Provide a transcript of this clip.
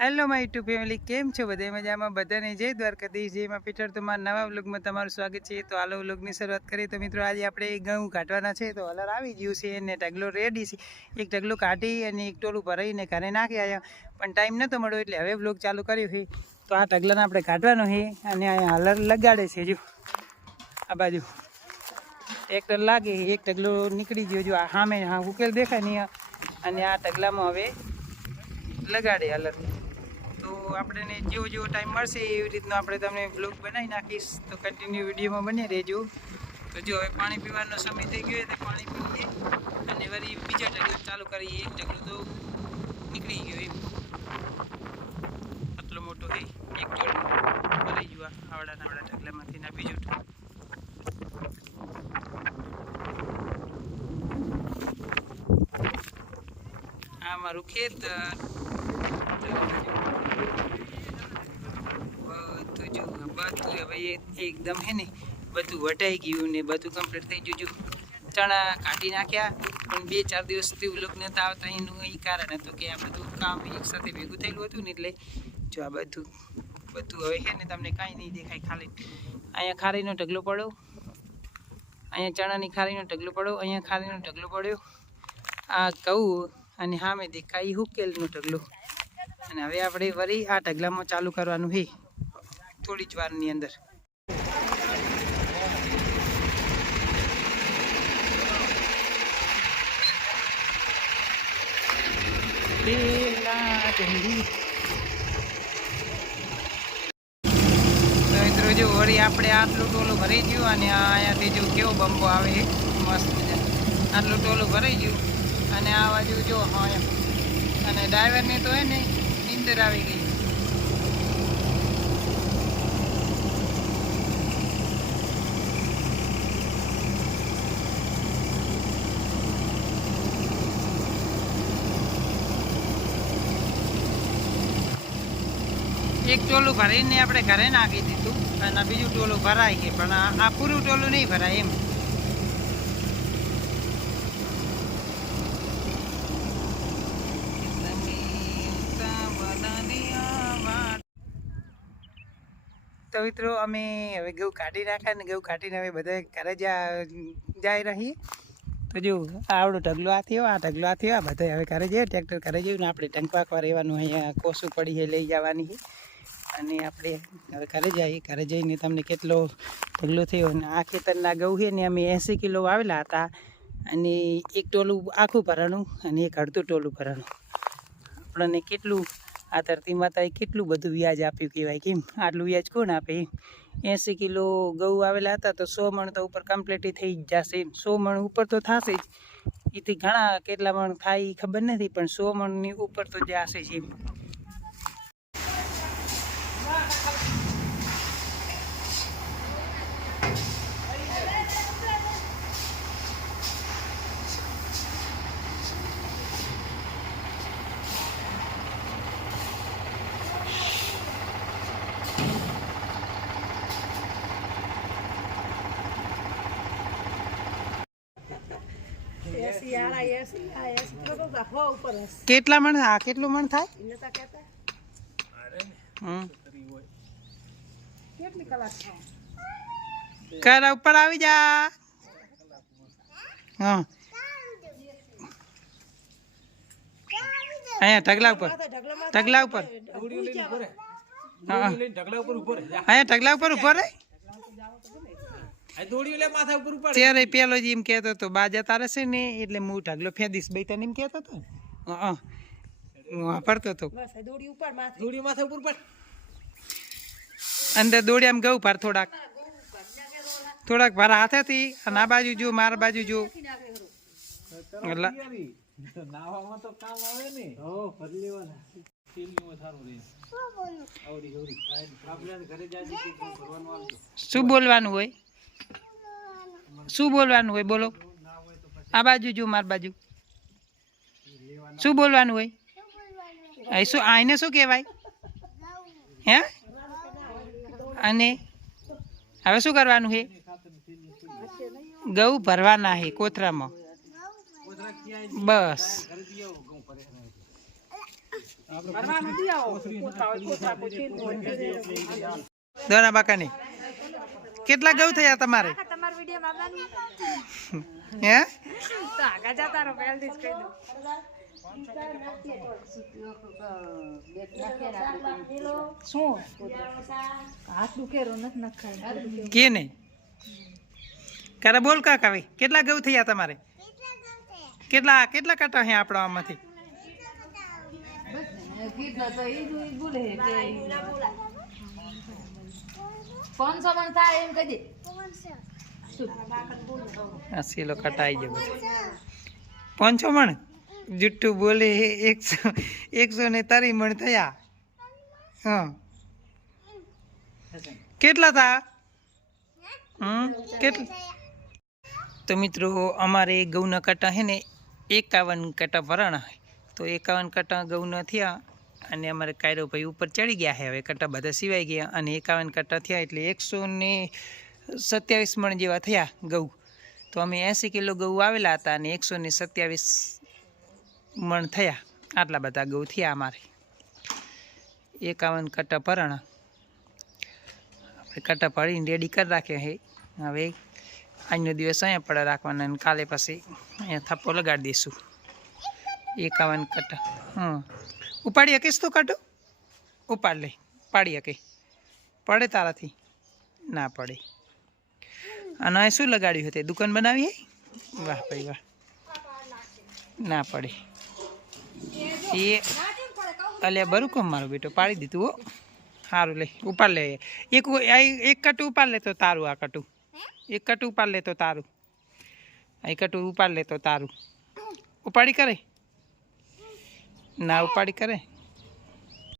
Hello my YouTube family કેમ છો બધા? મજામાં? બધાને જય દ્વારકાધીશ. જયમાં પીટર તો મારા નવા વ્લોગમાં તમારું સ્વાગત છે. તો હાલો વ્લોગની શરૂઆત કરીએ. તો મિત્રો, આજે આપણે ઘઉં કાઢવાના છે. તો હલર આવી ગયું છે અને ઢગલો રેડી છે. એક ઢગલો કાઢી અને એક ટોલું ભરાઈને ઘરે નાખી આવ્યા. પણ ટાઈમ નહોતો મળ્યો એટલે હવે વ્લોગ ચાલુ કર્યો છે. તો આ ઢગલાને આપણે કાઢવાનો છે અને અહીંયા હલર લગાડે છે. જો, આ બાજુ. ટ્રેક્ટર લાગે એક ઢગલો નીકળી ગયો. જો, આ હા ઉકેલ દેખાય નહીં. અને આ ઢગલામાં હવે લગાડે હલર તો આપણે જેવો જેવો ટાઈમ મળશે એવી રીતનો આપણે તમને બ્લોગ બનાવી નાખીશ. તો કન્ટિન્યુ વિડીયોમાં બને રહેજો. તો જો હવે પાણી પીવાનો સમય થઈ ગયો તો પાણી પીએ અને વળી બીજા ઢગલો ચાલુ કરીએ. એક ઢગલો તો નીકળી ગયો એમ. આટલો મોટો એ એક ટોળો ભરાઈ ગયો આવડા નાવડા ઢગલામાંથી ના બીજું આ મારું ખેતર બધું જો બધું હવે એકદમ હે ને, બધું વટાઈ ગયું ને બધું કમ્પ્લીટ થઈ ગયું. ચણા કાઢી નાખ્યા, પણ બે ચાર દિવસથી લોક નતા આવતા એનું એ કારણ હતું કે આ બધું કામ એકસાથે ભેગું થયેલું હતું ને એટલે જો આ બધું બધું હવે છે ને તમને કાંઈ નહીં દેખાય ખાલી. અહીંયા ખારીનો ઢગલો પડ્યો. અહીંયા ચણાની ખારીનો ઢગલો પડ્યો, અહીંયા ખારીનો ઢગલો પડ્યો. આ કહું અને સામે દેખાય હુકેલનો ઢગલો. અને હવે આપણે વળી આ ઢગલામાં ચાલુ કરવાનું છે થોડી જ વારની અંદર. મિત્રો જો વળી આપણે આટલું ટોલું ભરાઈ ગયું અને અહીંયાથી જો કેવો બંબો આવે મસ્ત મજા આટલું ટોલું ભરાઈ ગયું. અને આ બાજુ જો હા અને ડ્રાઈવરને તો હે ને નીંદર આવી ગઈ. એક ટોલું ભરીને આપણે ઘરે નાખી દીધું અને બીજું ટોલું ભરાય છે, પણ આ પૂરું ટોલું નહીં ભરાય એમ. તો મિત્રો અમે હવે ઘઉં કાઢી નાખ્યા ને ઘઉં કાઢીને હવે બધા ઘરે જાય રહી તો જો આવડો ઢગલો આ થયો, આ ઢગલો આ થયો, આ બધા હવે ઘરે જઈએ ટ્રેક્ટર ઘરે જઈએ ને આપણે ટંકવાકવા રહેવાનું અહીંયા કોસું પડી છે લઈ જવાની છે. અને આપણે હવે ઘરે જઈએ, ઘરે જઈને તમને કેટલો ઢગલો થયો અને આ ખેતરના ઘઉં છે ને અમે એંસી કિલો વાવેલા હતા અને એક ટોલું આખું ભરાણું અને એક અડધું ટોલું ભરાણું આપણને કેટલું આ ધરતી માતાએ કેટલું બધું વ્યાજ આપ્યું કહેવાય કેમ? આટલું વ્યાજ કોણ આપે? એંસી કિલો ઘઉં આવેલા હતા તો સો મણ તો ઉપર કમ્પ્લીટ થઈ જ જશે. સો મણ ઉપર તો થશે જ. એથી ઘણા કેટલા મણ થાય ખબર નથી, પણ સો મણની ઉપર તો જશે જ એમ એસી આડા એસી આ એસી કિલો તો હો ઉપર હશે કેટલા મણ આ કેટલું મણ થાય? કર ઉપર આવી જા. હા. અહીંયા ઢગલા ઉપર. ઢગલા ઉપર. અહીંયા ઢગલા ઉપર ઊભો રે ત્યારે પેલો જ એમ કહેતો હતો બા જતા રહેશે ને એટલે હું ઢગલો ફેદીશ બે તને એમ કહેતો હતો વાપરતો હતો. અંદર દોડી આમ અંદર દોડ્યામ ગયું ભાર થોડાક. થોડાક મારા હતી અને આ બાજુ જો મારા બાજુ જો. એટલે શું બોલવાનું હોય? શું બોલવાનું હોય? બોલો. આ બાજુ જો, માર બાજુ. શું બોલવાનું હોય? અહીં શું આઈને શું કહેવાય? હે? અને હવે શું કરવાનું છે ઘઉં ભરવાના છે કોથરામાં. બસ. દોના બાકાની. કેટલા ગૌ થયા તમારે? હે? કે નહીં? કરે બોલ કાકા હવે કેટલા ગૌ થયા તમારે? કેટલા કેટલા કાંટા હે આપણા આમાંથી? પાંચસો પણ થાય એમ કહી દે. સીલો કટાઈ ગયો. પાંચસો મણ જુઠ્ઠું બોલે એકસો ને તારી મણ થયા. હા. કેટલા થા? હમ? કેટલા? તો મિત્રો, અમારે ગૌના કટા હે ને એકાવન કટા ભરાણા તો એકાવન કટા ગૌના થયા. અને અમારે કાયરો ભાઈ ઉપર ચડી ગયા છે. હવે કટ્ટા બધા સિવાય ગયા અને એકાવન કટ્ટા થયા એટલે એકસો ને સત્યાવીસ મણ જેવા થયા ઘઉં તો અમે એંસી કિલો ઘઉં આવેલા હતા અને એકસો ને સત્યાવીસ મણ થયા. આટલા બધા ઘઉં થયા અમારે. એકાવન કટા પરણ આપણે કટ્ટા પાડીને રેડી કરી રાખ્યા છે. હવે આજનો દિવસ અહીંયા પડે રાખવાના અને કાલે પછી અહીંયા થપ્પો લગાડી દઈશું. એકાવન કટ્ટા. હં ઉપાડી શકીશ તું કાઢો ઉપાડ લે, પાડી શકે. પડે તારાથી? ના પડે. અને અહીં શું લગાડ્યું હતું? દુકાન બનાવી? વાહ ભાઈ વાહ. ના પડે. એ અલ્યા બરું કોમ મારો બેટો, પાડી દીધું હો. સારું લે, ઉપાડ લે. એક એક કટું ઉપાડ લે તો તારું આ કટું. એક કટું ઉપાડ લે તો તારું. આ કટું ઉપાડ લે તો તારું. ઉપાડી કરે? ના ઉપાડી કરે?